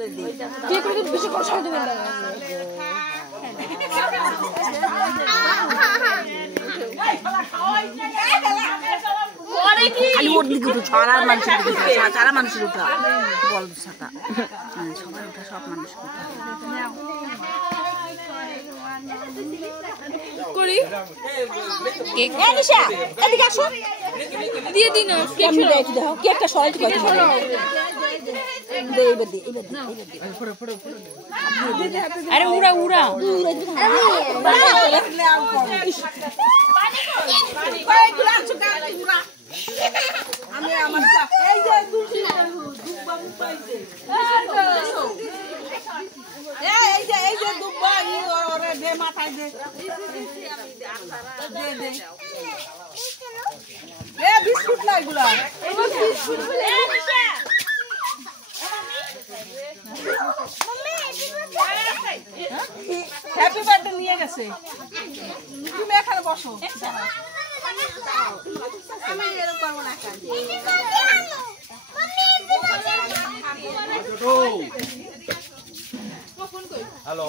বেশি কষ্ট দেবেন না খালি ওর দিকে উঠো ছড়ার মানুষের দিকে উঠা চারা মানুষের উঠা বল সাথা সবার উঠা সব মানুষের উঠা করি কেক এ নিশা এদিকে আসো দিয়ে দিন কেক দেই দাও কেকটা সরাইতে কত ভালো দে এবার দে ফড় ফড় আরে উড়া উড়া পানি গ্লাস চুকা উড়া আমি আমার এই যে দুব্বা পাইছে এই যে দুব্বা ওরে দে মাথায় দে দে এ বিস্কুট না এগুলা বিস্কুট এ নিশা হ্যাপি বার্থডে নিয়ে গেছে তুমি এখানে বসো আমি এরকম করব না হ্যালো